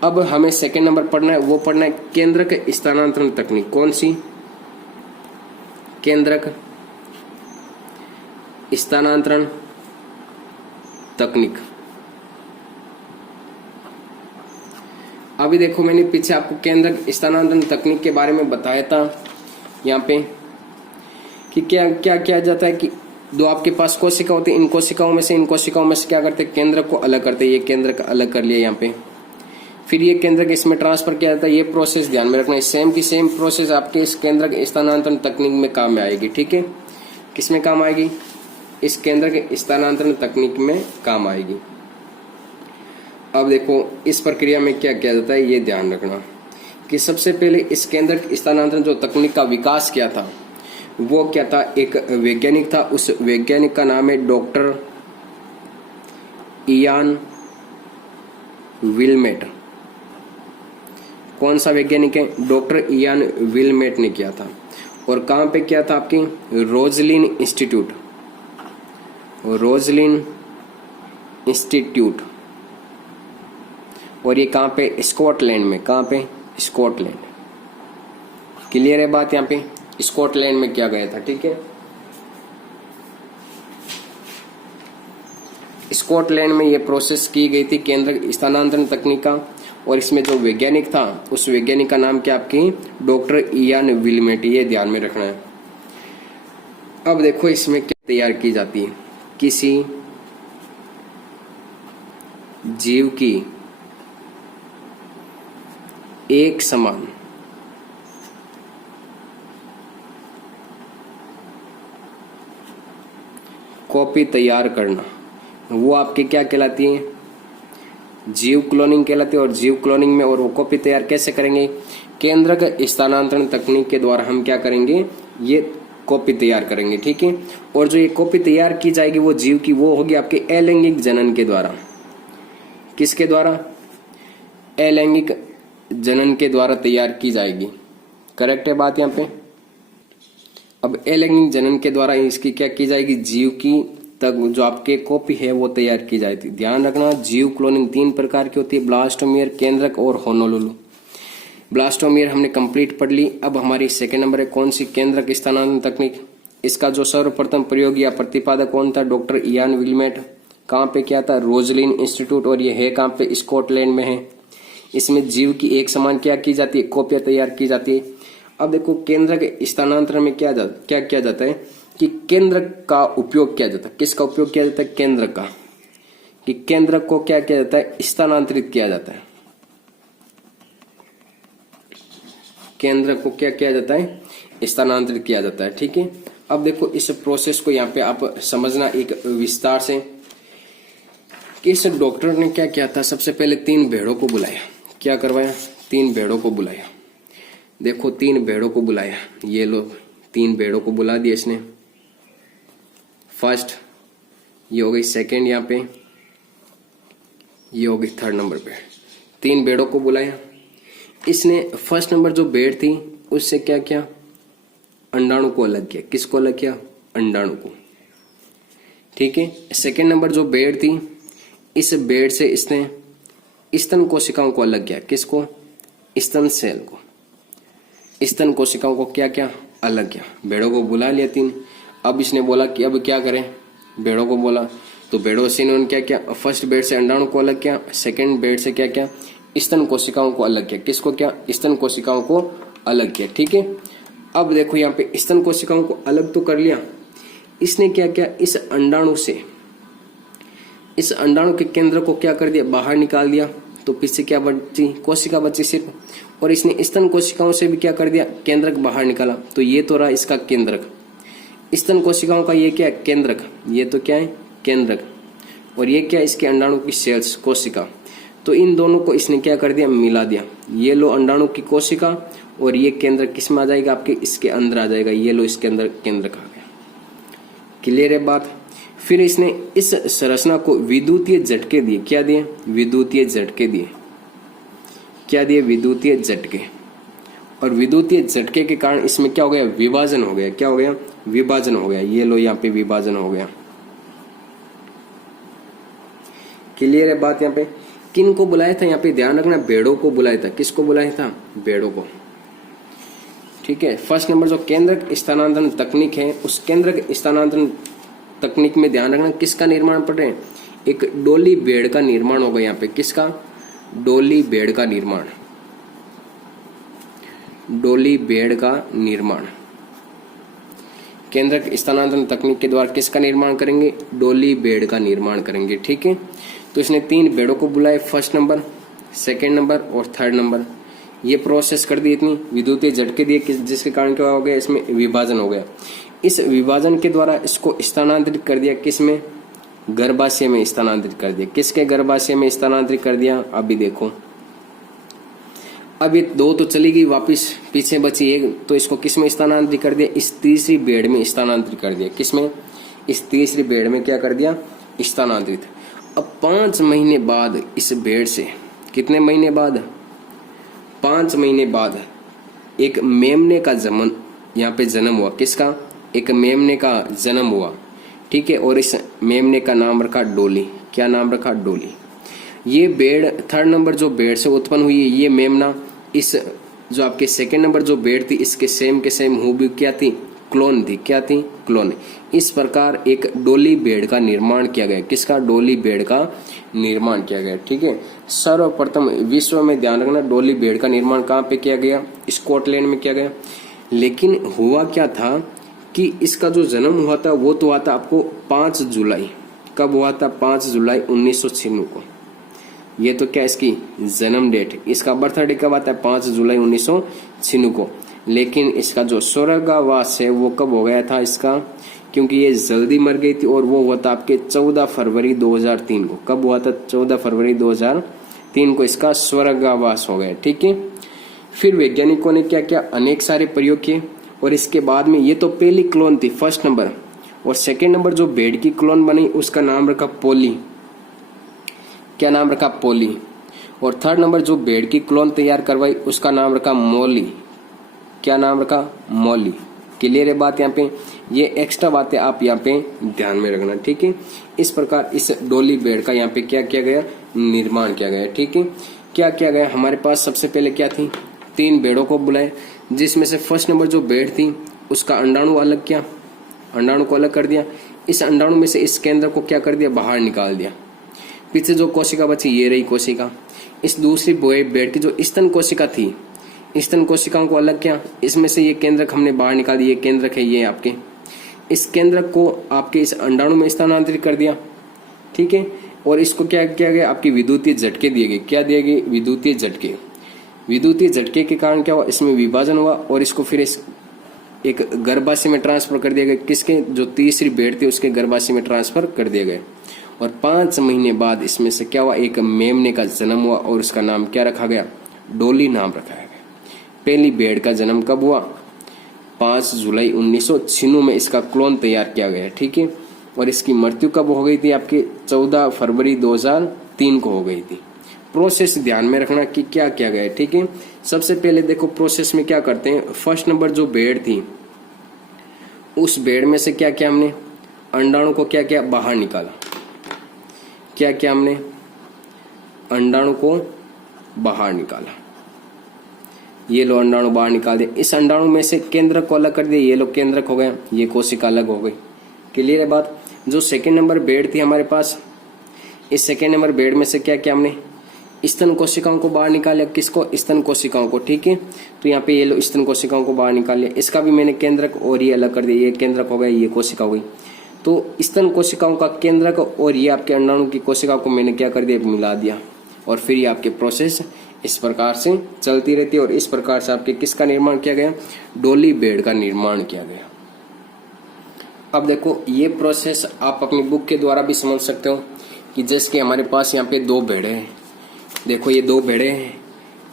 अब हमें सेकेंड नंबर पढ़ना है, वो पढ़ना है केंद्रक स्थानांतरण तकनीक। कौन सी? केंद्रक स्थानांतरण तकनीक। अभी देखो, मैंने पीछे आपको केंद्रक स्थानांतरण तकनीक के बारे में बताया था यहाँ पे कि क्या क्या किया जाता है कि दो आपके पास कोशिका होती है, इन कोशिकाओं में से क्या करते हैं? केंद्रक को अलग करते हैं। ये केंद्रक अलग कर लिया यहाँ पे, फिर ये केंद्रक इसमें ट्रांसफर किया जाता है। ये प्रोसेस ध्यान में रखना है। सेम की सेम प्रोसेस आपके इस केंद्रक स्थानांतरण तकनीक में काम में आएगी। ठीक है, किसमें काम आएगी? इस केंद्रक स्थानांतरण तकनीक में काम आएगी। अब देखो, इस प्रक्रिया में क्या किया जाता है, ये ध्यान रखना कि सबसे पहले इस केंद्रक स्थानांतरण जो तकनीक का विकास किया था, वो क्या था? एक वैज्ञानिक था। उस वैज्ञानिक का नाम है डॉक्टर इयान विल्मेट। कौन सा वैज्ञानिक है? डॉक्टर इयान विल्मेट ने किया था। और कहां पे किया था? आपकी रोजलिन इंस्टीट्यूट, रोजलिन इंस्टीट्यूट। और ये कहां पे? स्कॉटलैंड में। कहां पे? स्कॉटलैंड। क्लियर है बात? यहाँ पे स्कॉटलैंड में किया गया था। ठीक है, स्कॉटलैंड में ये प्रोसेस की गई थी केंद्रक स्थानांतरण तकनीक का। और इसमें जो वैज्ञानिक था, उस वैज्ञानिक का नाम क्या? आपकी डॉक्टर इयान विल्मेट। ये ध्यान में रखना है। अब देखो, इसमें क्या तैयार की जाती है? किसी जीव की एक समान कॉपी तैयार करना, वो आपकी क्या कहलाती है? जीव क्लोनिंग कहलाती है। और जीव क्लोनिंग में और वो कॉपी तैयार कैसे करेंगे? केंद्रक स्थानांतरण तकनीक के द्वारा हम क्या करेंगे? ये कॉपी तैयार करेंगे। ठीक है, और जो ये कॉपी तैयार की जाएगी वो जीव की, वो होगी आपके अलैंगिक जनन के द्वारा। किसके द्वारा? अलैंगिक जनन के द्वारा तैयार की जाएगी। करेक्ट है बात यहाँ पे? अब अलैंगिक जनन के द्वारा इसकी क्या की जाएगी? जीव की तक जो आपके कॉपी है वो तैयार की जाती है। ध्यान रखना, जीव क्लोनिंग 3 प्रकार की होती है: ब्लास्टोमेयर, केंद्रक और होनोलुलु। ब्लास्टोमेयर हमने कंप्लीट पढ़ ली। अब हमारी सेकंड नंबर है कौन सी? केंद्रक स्थानांतरण तकनीक। इसका जो सर्वप्रथम प्रयोग या प्रतिपादक कौन था? Doctor Ian Wilmut. कहाँ पे किया था? Roslin Institute. और ये है कहाँ पे? स्कॉटलैंड में है। इसमें जीव की एक समान क्या की जाती है? कॉपियां तैयार की जाती है। अब देखो, केंद्रक स्थानांतरण में क्या किया जाता है कि केंद्रक का उपयोग किया जाता है। किसका उपयोग किया जाता है? केंद्रक का। कि केंद्रक को क्या किया जाता है? स्थानांतरित किया जाता है। केंद्रक को क्या किया जाता है? स्थानांतरित किया जाता है। ठीक है, अब देखो, इस प्रोसेस को यहाँ पे आप समझना एक विस्तार से कि इस डॉक्टर ने क्या किया था। सबसे पहले 3 भेड़ों को बुलाया। क्या करवाया? 3 भेड़ों को बुलाया। देखो, 3 भेड़ों को बुलाया। ये लोग 3 भेड़ों को बुला दिया इसने। फर्स्ट ये हो गई, सेकंड यहाँ पे, ये होगी थर्ड नंबर बेड़। 3 बेड़ों को बुलाया, इसने फर्स्ट नंबर जो बेड़ थी उससे क्या किया, अंडाणु को अलग किया। किसको अलग किया, अंडाणु को। ठीक है। सेकेंड नंबर जो बेड़ थी, इस बेड़ से इसने स्तन कोशिकाओं को अलग किया। किसको, स्तन सेल को। स्तन कोशिकाओं को क्या क्या अलग किया। बेड़ों को बुला लिया 3। अब इसने बोला कि अब क्या करें, बेड़ों को बोला तो बेड़ों से इन्होंने क्या किया, फर्स्ट बेड़ से अंडाणु को अलग किया, सेकंड बेड़ से क्या किया, स्तन कोशिकाओं को अलग किया। किसको क्या, स्तन कोशिकाओं को अलग किया। ठीक है। अब देखो यहाँ पे स्तन कोशिकाओं को अलग तो कर लिया, इसने क्या किया, इस अंडाणु से, इस अंडाणु के केंद्र को क्या कर दिया, बाहर निकाल दिया। तो पीछे क्या बची, कोशिका बची सिर्फ। और इसने स्तन कोशिकाओं से भी क्या कर दिया, केंद्रक बाहर निकाला। तो ये तो रहा इसका केंद्रक, स्तन कोशिकाओं का ये क्या है, केंद्रक। ये तो क्या है, केंद्रक। और ये क्या है, इसके अंडाणु की सेल्स, कोशिका। तो इन दोनों को इसने क्या कर दिया, मिला दिया। ये लो अंडाणु की कोशिका और ये केंद्र किस में आ जाएगा, आपके इसके अंदर आ जाएगा। ये लो इसके अंदर केंद्रक आ गया। क्लियर है बात। फिर इसने इस संरचना को विद्युतीय झटके दिए। क्या दिए, विद्युतीय झटके दिए। क्या दिए, विद्युतीय झटके। और विद्युतीय झटके के कारण इसमें क्या हो गया, विभाजन हो गया। क्या हो गया, विभाजन हो गया। ये लो यहाँ पे विभाजन हो गया। क्लियर है बात। यहाँ पे किन को बुलाया था, यहाँ पे ध्यान रखना, बेड़ों को बुलाया था। किसको बुलाया था, बेड़ों को। ठीक है। फर्स्ट नंबर जो केंद्रक स्थानांतरण तकनीक है, उस केंद्रक स्थानांतरण तकनीक में ध्यान रखना किसका निर्माण पड़ रहे हैं, एक डोली बेड़ का निर्माण होगा। यहाँ पे किसका, डोली बेड़ का निर्माण। डोली बेड़ का निर्माण केंद्रक स्थानांतरण तकनीक के द्वारा किसका निर्माण करेंगे, डोली बेड़ का निर्माण करेंगे। ठीक है। तो इसने 3 बेड़ों को बुलाए, फर्स्ट नंबर, सेकेंड नंबर और थर्ड नंबर। ये प्रोसेस कर दी, इतनी विद्युतीय झटके दिए जिसके कारण क्या हो गया, इसमें विभाजन हो गया। इस विभाजन के द्वारा इसको स्थानांतरित कर दिया, किसमें, गर्भाशय में स्थानांतरित कर दिया। किसके गर्भाशय में स्थानांतरित कर दिया, अभी देखो। अब ये 2 तो चली गई वापिस, पीछे बची 1, तो इसको किसमें स्थानांतरित कर दिया, इस तीसरी बेड़ में स्थानांतरित कर दिया। किसमें, इस तीसरी बेड़ में क्या कर दिया, स्थानांतरित। अब 5 महीने बाद इस बेड़ से, कितने महीने बाद, 5 महीने बाद एक मेमने का यहाँ पे जन्म हुआ। किसका, एक मेमने का जन्म हुआ। ठीक है। और इस मेमने का नाम रखा डोली। क्या नाम रखा, डोली। ये बेड़, थर्ड नंबर जो बेड़ से उत्पन्न हुई है, ये मेमना, इस जो आपके सेकंड नंबर जो बेड़ थी, इसके सेम के सेम हूबहू क्या थी, क्लोन थी। क्या थी, क्लोन। इस प्रकार एक डोली बेड़ का निर्माण किया गया। किसका, डोली बेड़ का निर्माण किया गया। ठीक है। सर्वप्रथम विश्व में, ध्यान रखना, डोली बेड़ का निर्माण कहाँ पे किया गया, स्कॉटलैंड में किया गया। लेकिन हुआ क्या था कि इसका जो जन्म हुआ था वो तो हुआ था आपको 5 जुलाई। कब हुआ था, 5 जुलाई 1996 को। ये तो क्या इसकी जन्म डेट, इसका बर्थडे कब आता है, 5 जुलाई 1996 को। लेकिन इसका जो स्वर्गवास है वो कब हो गया था इसका, क्योंकि ये जल्दी मर गई थी, और वो हुआ था आपके 14 फरवरी 2003 को। कब हुआ था, 14 फरवरी 2003 को इसका स्वर्गवास हो गया। ठीक है। फिर वैज्ञानिकों ने क्या किया, अनेक सारे प्रयोग किए। और इसके बाद में, ये तो पहली क्लोन थी, फर्स्ट नंबर। और सेकेंड नंबर जो बेड़ की क्लोन बनी उसका नाम रखा पोली। क्या नाम रखा, पोली। और थर्ड नंबर जो बेड़ की क्लोन तैयार करवाई उसका नाम रखा मोली। क्या नाम रखा, मोली। क्लियर है बात। यहाँ पे ये एक्स्ट्रा बातें आप यहाँ पे ध्यान में रखना। ठीक है। इस प्रकार इस डोली बेड़ का यहाँ पे क्या किया गया, निर्माण किया गया। ठीक है। क्या किया गया, हमारे पास सबसे पहले क्या थी, 3 बेड़ों को बुलाए, जिसमें से फर्स्ट नंबर जो बेड़ थी उसका अंडाणु अलग किया, अंडाणु को अलग कर दिया। इस अंडाणु में से इस केंद्र को क्या कर दिया, बाहर निकाल दिया। पीछे जो कोशिका बची ये रही कोशिका। इस दूसरी बेड़ की जो स्तन कोशिका थी, स्तन कोशिकाओं को अलग किया। इसमें से ये केंद्रक हमने बाहर निकाल दिया। ये केंद्रक है, ये आपके इस केंद्रक को आपके इस अंडाणु में स्थानांतरित कर दिया। ठीक है। और इसको क्या किया गया, आपकी विद्युतीय झटके दिए गए। क्या दिए गए, विद्युतीय झटके। विद्युतीय झटके के कारण क्या हुआ, इसमें विभाजन हुआ और इसको फिर इस एक गर्भाशय में ट्रांसफर कर दिया गया। किसके, जो तीसरी बेड़ थी उसके गर्भाशय में ट्रांसफर कर दिया गया। और 5 महीने बाद इसमें से क्या हुआ, एक मेमने का जन्म हुआ और उसका नाम क्या रखा गया, डोली नाम रखा गया। पहली बेड़ का जन्म कब हुआ, 5 जुलाई 1996 में इसका क्लोन तैयार किया गया। ठीक है। और इसकी मृत्यु कब हो गई थी आपकी, 14 फरवरी 2003 3 को हो गई थी। प्रोसेस ध्यान में रखना कि क्या किया गया है, ठीक है। सबसे पहले देखो प्रोसेस में क्या करते हैं, फर्स्ट नंबर जो बेड थी उस बेड में से क्या किया हमने, अंडाणु को क्या किया, बाहर निकाला। क्या किया हमने, अंडाणु को बाहर निकाला। ये लो अंडाणु बाहर निकाल दिया। इस अंडाणु में से केंद्रक को अलग कर दिया, ये लो केंद्रक हो गया, ये कोशिका अलग हो गई। क्लियर है बात। जो सेकेंड नंबर बेड थी हमारे पास, इस सेकेंड नंबर बेड में से क्या किया हमने, स्तन कोशिकाओं को बाहर निकाला। किसको, स्तन कोशिकाओं को, ठीक है। तो यहाँ पे ये लो स्तन कोशिकाओं को बाहर निकाल लिया। इसका भी मैंने केंद्रक और ये अलग कर दिया, ये केंद्रक हो गया, ये कोशिका हो गई। तो स्तन कोशिकाओं का केंद्रक और ये आपके अंडाणु की कोशिकाओं को मैंने क्या कर दिया, मिला दिया। और फिर ये आपके प्रोसेस इस प्रकार से चलती रहती है। और इस प्रकार से आपके किसका निर्माण किया गया, डोली बेड का निर्माण किया गया। अब देखो ये प्रोसेस आप अपनी बुक के द्वारा भी समझ सकते हो कि जैसे कि हमारे पास यहाँ पे 2 बेड़े हैं। देखो ये 2 बेड़े हैं,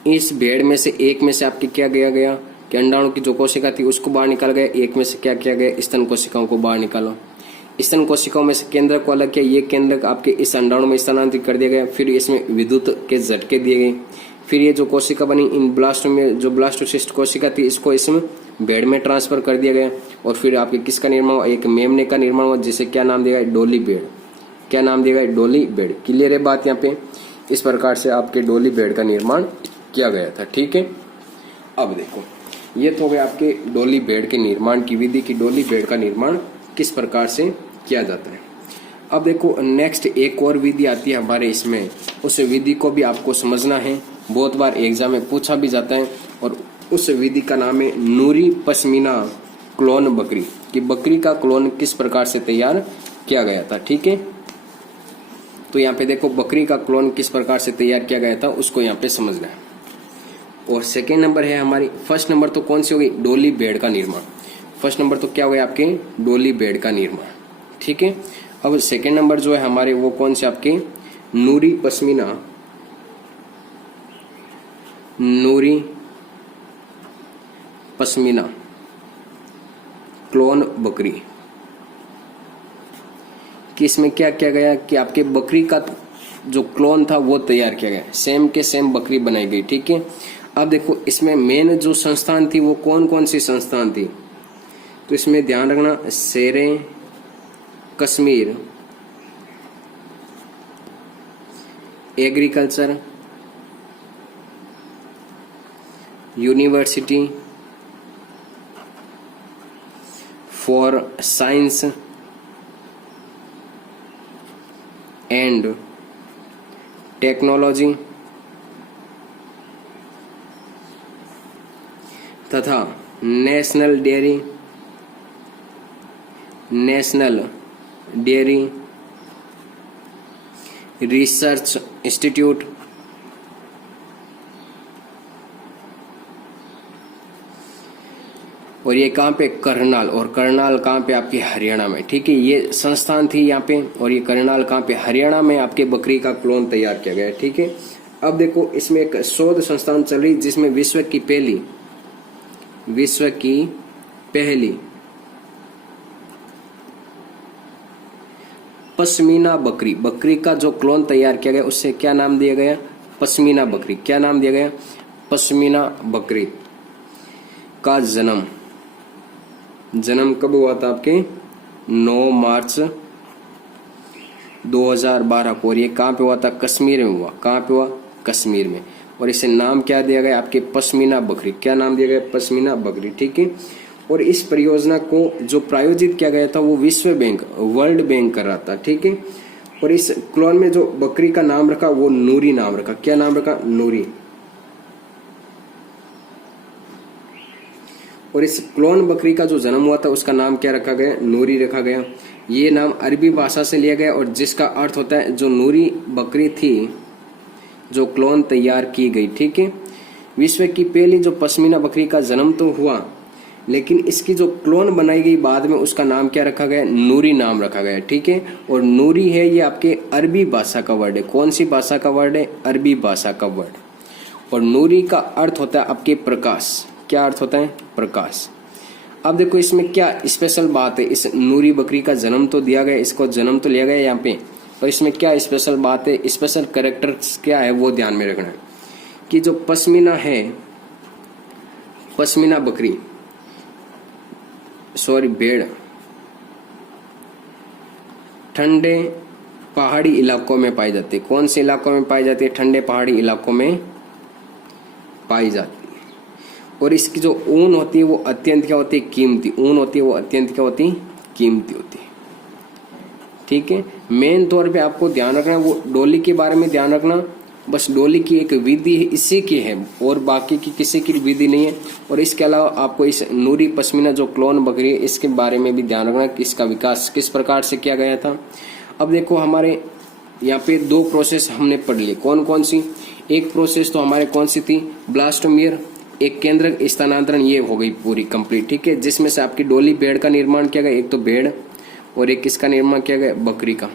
इस बेड़ में से एक में से आपके क्या किया गया कि अंडाणु की जो कोशिका थी उसको बाहर निकाल गया। एक में से क्या किया गया, स्तन कोशिकाओं को बाहर निकालो। स्तन कोशिकाओं में से केंद्रक को अलग किया, ये केंद्रक आपके इस अंडाणु में स्थानांतरित कर दिया गया। फिर इसमें विद्युत के झटके दिए गए। फिर ये जो कोशिका बनी इन ब्लास्टों में, जो ब्लास्टोसिस्ट कोशिका थी इसको इसमें बेड में ट्रांसफर कर दिया गया। और फिर आपके किसका निर्माण हुआ, एक मेमने का निर्माण हुआ, जिसे क्या नाम दिया गया, डोली बेड। क्या नाम दिया गया, डोली बेड। क्लियर है बात। यहाँ पे इस प्रकार से आपके डोली बेड का निर्माण किया गया था, ठीक है। अब देखो ये तो हो गया आपके डोली बेड के निर्माण की विधि की डोली बेड का निर्माण किस प्रकार से किया जाता है। अब देखो नेक्स्ट एक और विधि आती है हमारे इसमें, उस विधि को भी आपको समझना है। बहुत बार एग्जाम में पूछा भी जाता है। और उस विधि का नाम है नूरी पश्मीना क्लोन बकरी, कि बकरी का क्लोन किस प्रकार से तैयार किया गया था, ठीक है। तो यहाँ पे देखो बकरी का क्लोन किस प्रकार से तैयार किया गया था उसको यहाँ पे समझना है। और सेकेंड नंबर है हमारी, फर्स्ट नंबर तो कौन सी होगी, डोली बेड का निर्माण। फर्स्ट नंबर तो क्या हो गया आपके, डोली बेड का निर्माण, ठीक है। अब सेकेंड नंबर जो है हमारे वो कौन से आपके, नूरी पश्मीना, नूरी पश्मीना क्लोन बकरी। कि इसमें क्या किया गया कि आपके बकरी का जो क्लोन था वो तैयार किया गया, सेम के सेम बकरी बनाई गई, ठीक है। अब देखो इसमें मेन जो संस्थान थी वो कौन कौन सी संस्थान थी, तो इसमें ध्यान रखना, शेरे Kashmir agriculture university for science and technology तथा नेशनल डेयरी रिसर्च इंस्टीट्यूट और ये कहाँ पे, करनाल। और करनाल कहाँ पे, आपके हरियाणा में, ठीक है। ये संस्थान थी यहाँ पे, और ये करनाल कहाँ पे, हरियाणा में आपके बकरी का क्लोन तैयार किया गया है, ठीक है। अब देखो इसमें एक शोध संस्थान चल रही जिसमें विश्व की पहली पश्मीना बकरी का जो क्लोन तैयार किया गया उससे क्या नाम दिया गया, पश्मीना बकरी। क्या नाम दिया गया, पश्मीना बकरी का जन्म कब हुआ था आपके, 9 मार्च 2012 को। और ये कहाँ पे हुआ था, कश्मीर में हुआ। कहाँ पे हुआ, कश्मीर में। और इसे नाम क्या दिया गया आपके, पश्मीना बकरी। क्या नाम दिया गया, पश्मीना बकरी, ठीक है। और इस परियोजना को जो प्रायोजित किया गया था वो विश्व बैंक, वर्ल्ड बैंक कर रहा था, ठीक है। और इस क्लोन में जो बकरी का नाम रखा वो नूरी नाम रखा। क्या नाम रखा, नूरी। और इस क्लोन बकरी का जो जन्म हुआ था उसका नाम क्या रखा गया, नूरी रखा गया। ये नाम अरबी भाषा से लिया गया और जिसका अर्थ होता है जो नूरी बकरी थी जो क्लोन तैयार की गई, ठीक है। विश्व की पहली जो पश्मीना बकरी का जन्म तो हुआ, लेकिन इसकी जो क्लोन बनाई गई बाद में उसका नाम क्या रखा गया, नूरी नाम रखा गया, ठीक है। और नूरी है ये आपके अरबी भाषा का वर्ड है। कौन सी भाषा का वर्ड है, अरबी भाषा का वर्ड। और नूरी का अर्थ होता है आपके प्रकाश। क्या अर्थ होता है, प्रकाश। अब देखो इसमें क्या स्पेशल बात है, इस नूरी बकरी का जन्म तो दिया गया, इसको जन्म तो लिया गया यहाँ पे, और इसमें क्या स्पेशल बात है, स्पेशल कैरेक्टर्स क्या है वो ध्यान में रखना है कि जो पश्मीना है, पश्मीना बकरी भेड़ ठंडे पहाड़ी इलाकों में पाई जाती है। कौन से इलाकों में पाई जाती है? ठंडे पहाड़ी इलाकों में पाई जाती है। और इसकी जो ऊन होती है वो अत्यंत क्या होती है? कीमती ऊन होती है, वो अत्यंत क्या होती है? कीमती होती है। ठीक है, मेन तौर पे आपको ध्यान रखना है वो डोली के बारे में ध्यान रखना। बस डोली की एक विधि है, इसी की है, और बाकी की किसी की विधि नहीं है। और इसके अलावा आपको इस नूरी पश्मीना जो क्लोन बकरी है इसके बारे में भी ध्यान रखना कि इसका विकास किस प्रकार से किया गया था। अब देखो हमारे यहाँ पे दो प्रोसेस हमने पढ़ ली। कौन कौन सी? एक प्रोसेस तो हमारे कौन सी थी? ब्लास्टोमियर, एक केंद्रक स्थानांतरण, ये हो गई पूरी कंप्लीट। ठीक है, जिसमें से आपकी डोली भेड़ का निर्माण किया गया, एक तो भेड़ और एक किसका निर्माण किया गया? बकरी का।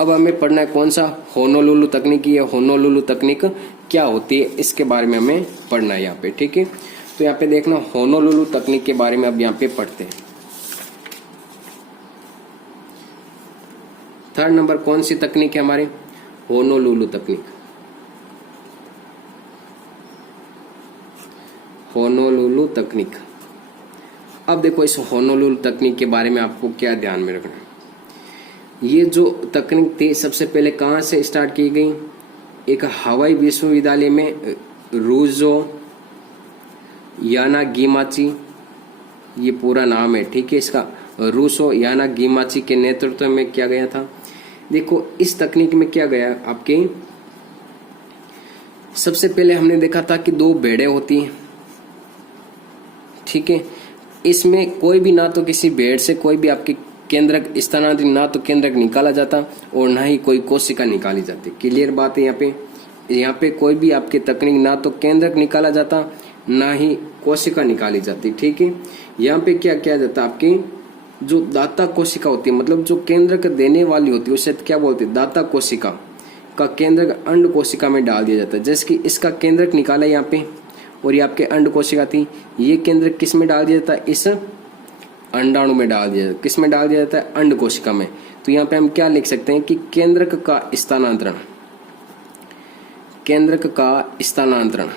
अब हमें पढ़ना है कौन सा? होनोलुलु तकनीक। ये होनोलुलु तकनीक क्या होती है इसके बारे में हमें पढ़ना है यहाँ पे। ठीक है, तो यहाँ पे देखना होनोलुलु तकनीक के बारे में अब यहाँ पे पढ़ते हैं। थर्ड नंबर कौन सी तकनीक है हमारी? होनोलुलु तकनीक। होनोलुलु तकनीक। अब देखो इस होनोलुलु तकनीक के बारे में आपको क्या ध्यान में रखना है। ये जो तकनीक थी सबसे पहले कहाँ से स्टार्ट की गई? एक हवाई विश्वविद्यालय में रूजो यानागिमाची, ये पूरा नाम है। ठीक है, इसका रूसो यानागिमाची के नेतृत्व में किया गया था। देखो इस तकनीक में क्या गया आपके, सबसे पहले हमने देखा था कि दो भेड़ें होती हैं। ठीक है, इसमें कोई भी ना तो किसी भेड़ से कोई भी आपकी केंद्रक स्थानांतरित, ना तो केंद्रक निकाला जाता और ना ही कोई कोशिका निकाली जाती। क्लियर बात है यहाँ पे कोई भी आपकी तकनीक ना तो केंद्रक निकाला जाता ना ही कोशिका निकाली जाती। ठीक है, यहाँ पे क्या किया जाता, आपकी जो दाता कोशिका होती है, मतलब जो केंद्रक देने वाली होती है, उसे क्या बोलते हैं? दाता कोशिका का केंद्रक अंड कोशिका में डाल दिया जाता है। जैसे कि इसका केंद्रक निकाला यहाँ पे और ये आपके अंड कोशिका थी, ये केंद्रक किस में डाल दिया जाता है? इस अंडाणु में डाल दिया जाता है। किस में डाल दिया जाता है? अंड कोशिका में। तो यहाँ पे हम क्या लिख सकते हैं कि केंद्रक का स्थानांतरण, केंद्रक का स्थानांतरण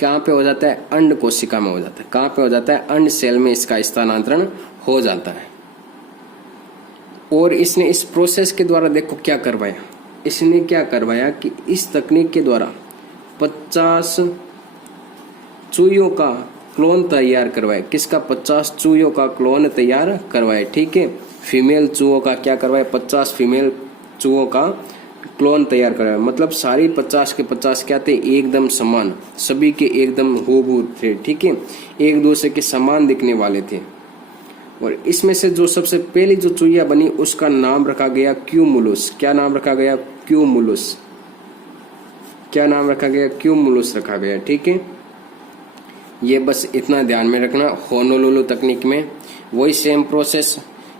कहाँ पे हो जाता है? अंड कोशिका में हो जाता है। कहाँ पे हो जाता है? अंड सेल में इसका स्थानांतरण हो जाता है। और इसने इस प्रोसेस के द्वारा देखो क्या करवाया, इसने क्या करवाया कि इस तकनीक के द्वारा 50 चूहियों का क्लोन तैयार करवाए। किसका? 50 चूहियों का क्लोन तैयार करवाए। ठीक है, फीमेल चूहों का क्या करवाए? 50 फीमेल चूहों का क्लोन तैयार करवाए। मतलब सारी 50 के 50 क्या थे? एकदम समान, सभी के एकदम हूबहू थे। ठीक है, एक दूसरे के समान दिखने वाले थे। और इसमें से जो सबसे पहली जो चूहिया बनी उसका नाम रखा गया क्यूमुलुस। क्या नाम रखा गया? क्यूमुलुस। क्या नाम रखा गया? क्यूमुलुस रखा गया। ठीक है, ये बस इतना ध्यान में रखना। होनोलुलु तकनीक में वही सेम प्रोसेस,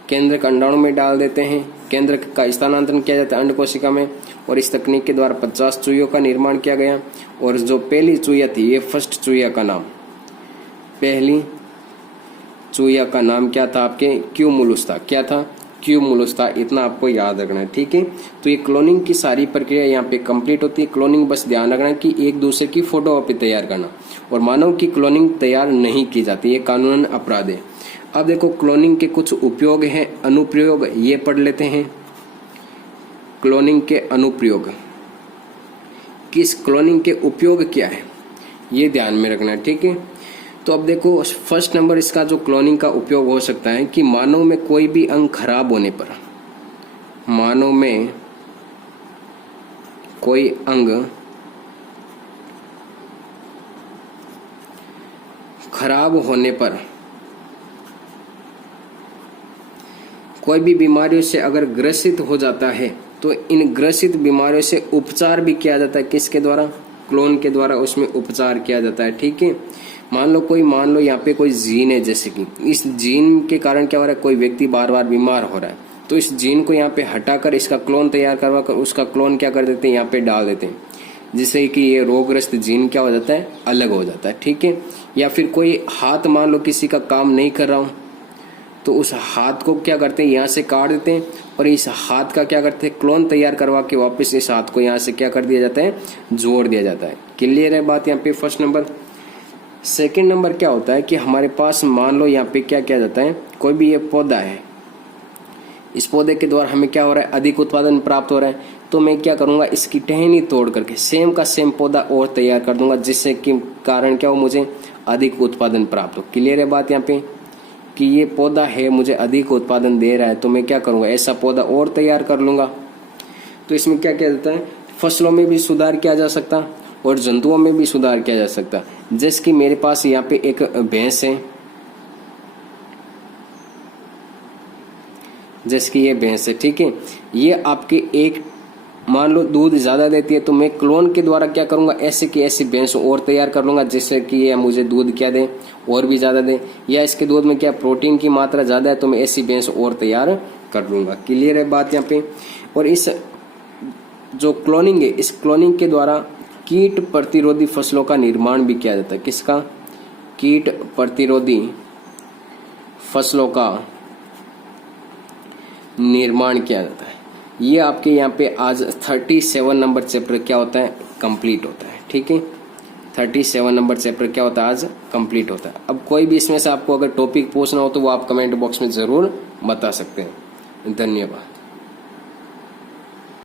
केंद्रक अंडाणु में डाल देते हैं, केंद्रक का स्थानांतरण किया जाता है अंड कोशिका में, और इस तकनीक के द्वारा 50 चूहियों का निर्माण किया गया। और जो पहली चूहिया थी, ये फर्स्ट चूहिया का नाम, पहली चूहिया का नाम क्या था आपके? क्यूमुलुस था। क्या था? क्यूमुलुस था। इतना आपको याद रखना है। ठीक है, तो ये क्लोनिंग की सारी प्रक्रिया यहाँ पे कंप्लीट होती है। क्लोनिंग बस ध्यान रखना कि एक दूसरे की फोटोकॉपी तैयार करना, और मानव की क्लोनिंग तैयार नहीं की जाती, ये कानूनन अपराध है। अब देखो क्लोनिंग के कुछ उपयोग हैं, अनुप्रयोग, ये पढ़ लेते हैं। क्लोनिंग के अनुप्रयोग, किस क्लोनिंग के उपयोग क्या है, ये ध्यान में रखना है। ठीक है, तो अब देखो फर्स्ट नंबर इसका जो क्लोनिंग का उपयोग हो सकता है कि मानव में कोई भी अंग खराब होने पर, मानव में कोई अंग खराब होने पर, कोई भी बीमारियों से अगर ग्रसित हो जाता है तो इन ग्रसित बीमारियों से उपचार भी किया जाता है। किसके द्वारा? क्लोन के द्वारा उसमें उपचार किया जाता है। ठीक है, मान लो यहाँ पे कोई जीन है, जैसे कि इस जीन के कारण क्या हो रहा है, कोई व्यक्ति बार बार बीमार हो रहा है, तो इस जीन को यहाँ पे हटाकर इसका क्लोन तैयार करवा कर उसका क्लोन क्या कर देते हैं, यहाँ पे डाल देते हैं, जिससे कि ये रोगग्रस्त जीन क्या हो जाता है, अलग हो जाता है। ठीक है, या फिर कोई हाथ मान लो किसी का काम नहीं कर रहा हूँ, तो उस हाथ को क्या करते हैं, यहाँ से काट देते हैं और इस हाथ का क्या करते हैं, क्लोन तैयार करवा के वापस इस हाथ को यहाँ से क्या कर दिया जाता है, जोड़ दिया जाता है। क्लियर है बात यहाँ पे फर्स्ट नंबर। सेकंड नंबर क्या होता है कि हमारे पास मान लो यहाँ पे क्या किया जाता है, कोई भी ये पौधा है, इस पौधे के द्वारा हमें क्या हो रहा है, अधिक उत्पादन प्राप्त हो रहा है, तो मैं क्या करूंगा, इसकी टहनी तोड़ करके सेम का सेम पौधा और तैयार कर दूंगा, जिससे कि कारण क्या हो, मुझे अधिक उत्पादन प्राप्त हो। क्लियर है बात यहाँ पे कि ये पौधा है मुझे अधिक उत्पादन दे रहा है, तो मैं क्या करूंगा, ऐसा पौधा और तैयार कर लूंगा। तो इसमें क्या किया जाता है, फसलों में भी सुधार किया जा सकता और जंतुओं में भी सुधार किया जा सकता। जैसे कि मेरे पास यहाँ पे एक भैंस है, जैसे कि ये भैंस है, ठीक है, ये आपके एक मान लो दूध ज्यादा देती है, तो मैं क्लोन के द्वारा क्या करूंगा, ऐसे की ऐसी भैंस और तैयार कर लूंगा, जिससे कि ये मुझे दूध क्या दे, और भी ज्यादा दे, या इसके दूध में क्या प्रोटीन की मात्रा ज्यादा है, तो मैं ऐसी भैंस और तैयार कर लूंगा। क्लियर है बात यहाँ पे। और इस जो क्लोनिंग है, इस क्लोनिंग के द्वारा कीट प्रतिरोधी फसलों का निर्माण भी किया जाता है। किसका, कीट प्रतिरोधी फसलों का निर्माण किया जाता है। ये आपके यहाँ पे आज 37 नंबर चैप्टर क्या होता है, कंप्लीट होता है। ठीक है, 37 नंबर चैप्टर क्या होता है, आज कंप्लीट होता है। अब कोई भी इसमें से आपको अगर टॉपिक पूछना हो तो वो आप कमेंट बॉक्स में जरूर बता सकते हैं। धन्यवाद।